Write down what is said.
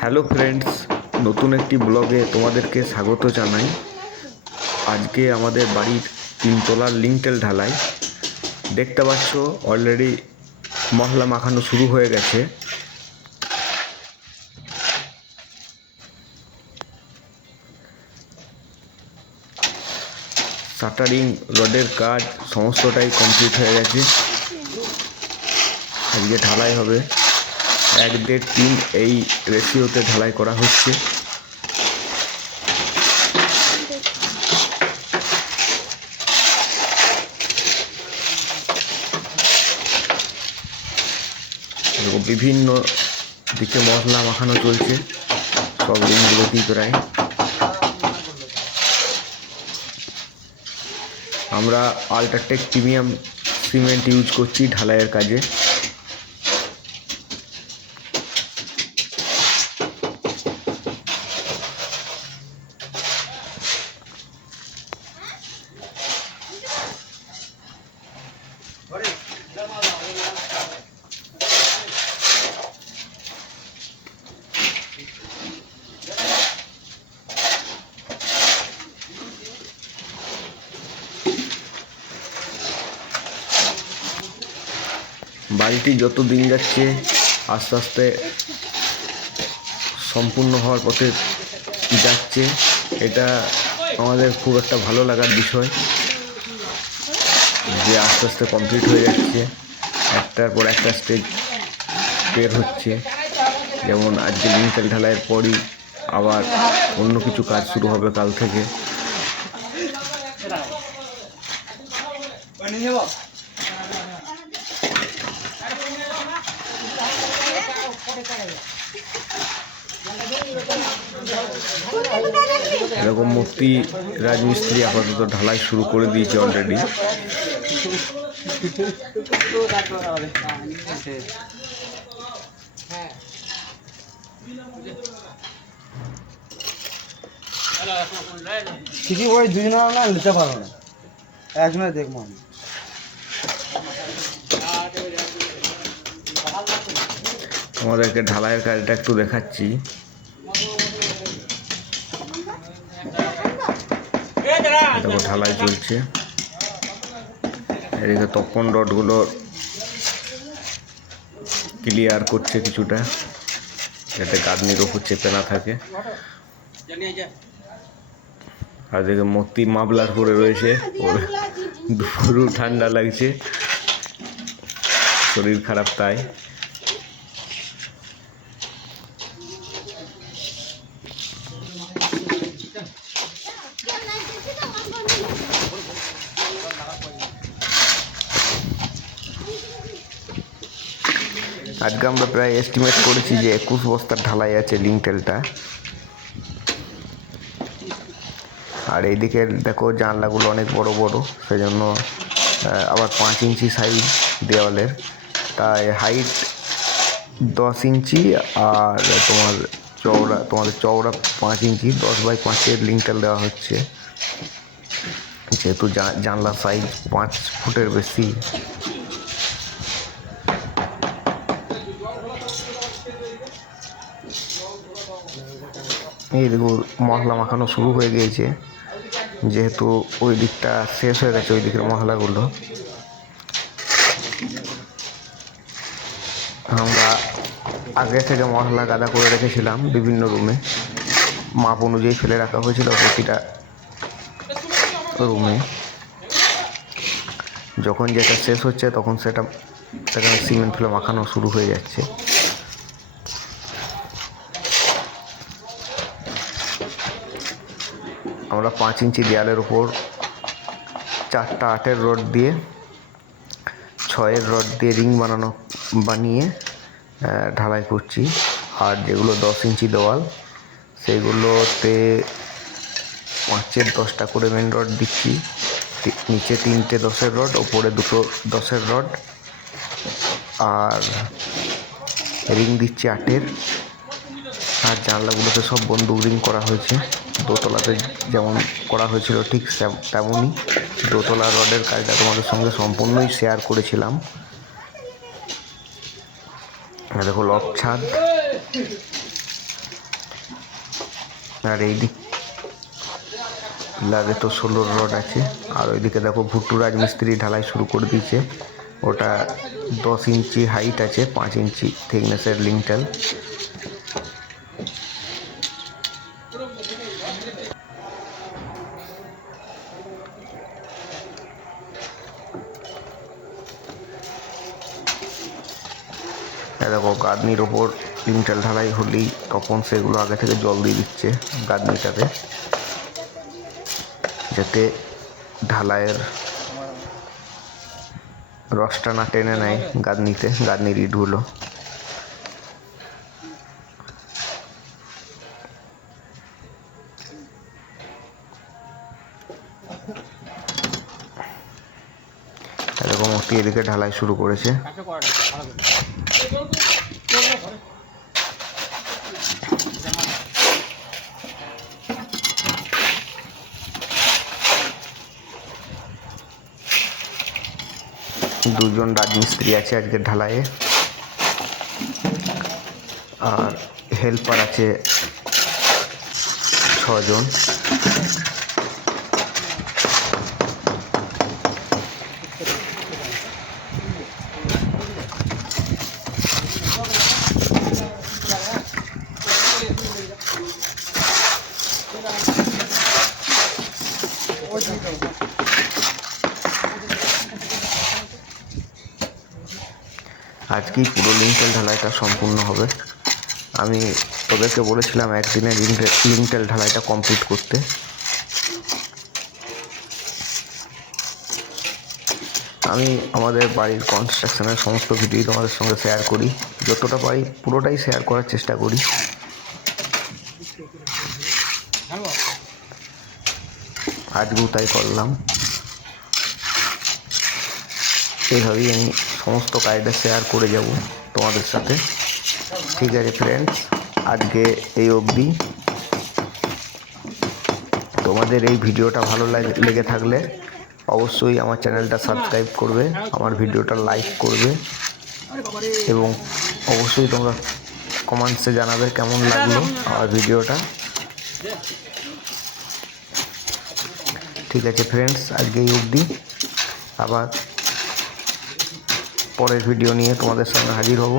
Hello friends, নতুন একটি ব্লগে তোমাদেরকে স্বাগত জানাই। আজকে আমাদের বাড়ির তিনতলার লিংটেল ঢালাই। দেখতে পাচ্ছ অলরেডি মশলা মাখানো শুরু হয়ে গেছে। শাটারিং রডের কাজ সমস্তটাই কমপ্লিট হয়ে গেছে। আজকে ঢালাই হবে 1-1.5-3 এই রেশিওতে ঢালাই করা হচ্ছে। বিভিন্ন দিকে মশলা মাখানো চলছে সব রুমগুলোতেই প্রায়। আমরা আল্ট্রাটেক প্রিমিয়াম সিমেন্ট ইউজ করছি ঢালাইয়ের কাজে। বাড়িটি যত দিন যাচ্ছে আস্তে আস্তে সম্পূর্ণ হওয়ার পথে যাচ্ছে। এটা আমাদের খুব একটা ভালো লাগার বিষয় যে আস্তে আস্তে কমপ্লিট হয়ে যাচ্ছে, একটার পর একটা স্টেজ বের হচ্ছে। যেমন আজকে লিংটেল ঢালাইয়ের পরই আবার অন্য কিছু কাজ শুরু হবে কাল থেকে। এরকম মূর্তি রাজমিস্ত্রি আপাতত ঢালাই শুরু করে দিয়েছে অলরেডি। ঠিকই ওই দুজন না নিতে পারো না, একজনে দেখবো আমি। আমাদেরকে ঢালাইয়ের কাজটা একটু দেখাচ্ছি। দেখো ঢালাই চলছে। এদিকে তপন রডগুলো ক্লিয়ার করছে কিছুটা, যাতে গাঁদনির ওপর চেপে না থাকে। আর এদিকে মূর্তি মাফলার পরে রয়েছে, ওর দুপুরও ঠান্ডা লাগছে, শরীর খারাপ তাই। আজকে আমরা প্রায় এস্টিমেট করেছি যে 21 বস্তার ঢালাই আছে লিংটেলটা। আর এইদিকে দেখো জানলাগুলো অনেক বড় বড়, সেই জন্য আবার 5 ইঞ্চি সাইজ দেওয়ালের, তাই হাইট 10 ইঞ্চি আর তোমাদের চওড়া 5 ইঞ্চি, 10x5 লিংটেল দেওয়া হচ্ছে। যেহেতু জানলার সাইজ 5 ফুটের বেশি। এই দেখো মশলা মাখানো শুরু হয়ে গিয়েছে, যেহেতু ওই দিকটা শেষ হয়ে গেছে ওই দিকের মশলাগুলো। আমরা আগে থেকে মশলা গাদা করে রেখেছিলাম বিভিন্ন রুমে, মাপ অনুযায়ী ফেলে রাখা হয়েছিল প্রতিটা রুমে। যখন যেটা শেষ হচ্ছে তখন সেখানে সিমেন্ট ফেলে মাখানো শুরু হয়ে যাচ্ছে। আমরা 5 ইঞ্চি দেয়ালের উপর 4টা 8-এর রড দিয়ে 6-এর রড দিয়ে রিং বানিয়ে ঢালাই করছি। আর যেগুলো 10 ইঞ্চি দেওয়াল সেগুলোতে 5-এর 10টা করে মেন রড দিচ্ছি। নিচে 3টে 10-এর রড, ওপরে 2টো 10-এর রড, আর রিং দিচ্ছি 8-এর। আর জানলাগুলোতে সব বন্দুক রিং করা হয়েছে। দোতলাতে যেমন করা হয়েছিল ঠিক তেমনই। দোতলা রডের কাজটা তোমাদের সঙ্গে সম্পূর্ণই শেয়ার করেছিলাম। দেখো লক ছাদ, আর এই দিক পিলারে তো 16 রড আছে। আর ওইদিকে দেখো ভুট্টু রাজমিস্ত্রি ঢালাই শুরু করে দিয়েছে। ওটা 10 ইঞ্চি হাইট আছে, 5 ইঞ্চি থিকনেসের লিংটেল। দেখো গাঁদনির ওপর লিংটেল ঢালাই হলেই তখন সেগুলো আগে থেকে জল দিয়ে দিচ্ছে গাঁদনিটাতে, যাতে ঢালাইয়ের রসটা না টেনে নেয় গাঁদনিতে, গাঁদনির ইটগুলো। এরকম মূর্তি এদিকে ঢালাই শুরু করেছে। দুজন রাজমিস্ত্রি আছে আজকে ঢালাইয়ে, আর হেল্পার আছে 6 জন। আজকেই পুরো লিংটেল ঢালাইটা সম্পূর্ণ হবে। আমি তোদেরকে বলেছিলাম একদিনে লিংটেল ঢালাইটা কমপ্লিট করতে। আমি আমাদের বাড়ির কনস্ট্রাকশনের সমস্ত ভিডিও তোমাদের সঙ্গে শেয়ার করি, যতটা পারি পুরোটাই শেয়ার করার চেষ্টা করি। আজকেও তাই করলাম। এইভাবেই আমি সমস্ত কাজটা শেয়ার করে যাব তোমাদের সাথে। ঠিক আছে ফ্রেন্ডস, আজকে এই অবধি। তোমাদের এই ভিডিওটা ভালো লেগে থাকলে অবশ্যই আমার চ্যানেলটা সাবস্ক্রাইব করবে, আমার ভিডিওটা লাইক করবে, এবং অবশ্যই তোমরা কমেন্টসে জানাবে কেমন লাগলো আমার ভিডিওটা। ঠিক আছে ফ্রেন্ডস, আজকে এই অবধি। আবার পরের ভিডিও নিয়ে তোমাদের সামনে হাজির হব।